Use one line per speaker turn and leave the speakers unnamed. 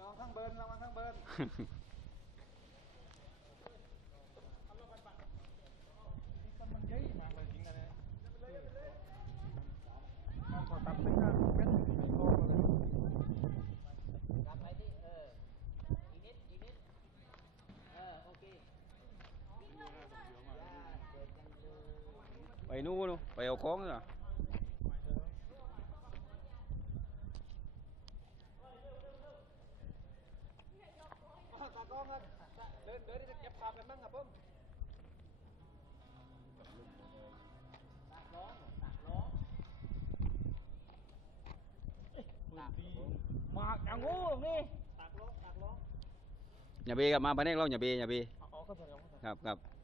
ลองทั้งเบิร์นลองทั้งเบิร์นใหญ่มากเลยจริงนะเนี่ยเอาขอตับเป็นการเม็ดโลเลย
กลับไปที่เออ อีกนิด อีกนิด เออ โอเคย่าเด็ดจังเลย
ไปนู่นนู่นไปเอาของน่ะ
ตากล้องครับเดินเดินจะเก็บภาพกันบ้างครับผม
ตักร้องตักร้องตัก
มากอย่างงูนี่
ตักร้องตักร้อง
อย่าเบกับมาปะเนกเราอย่าเบอย่าเบ
อ๋อก็เถอะ
ครับครับ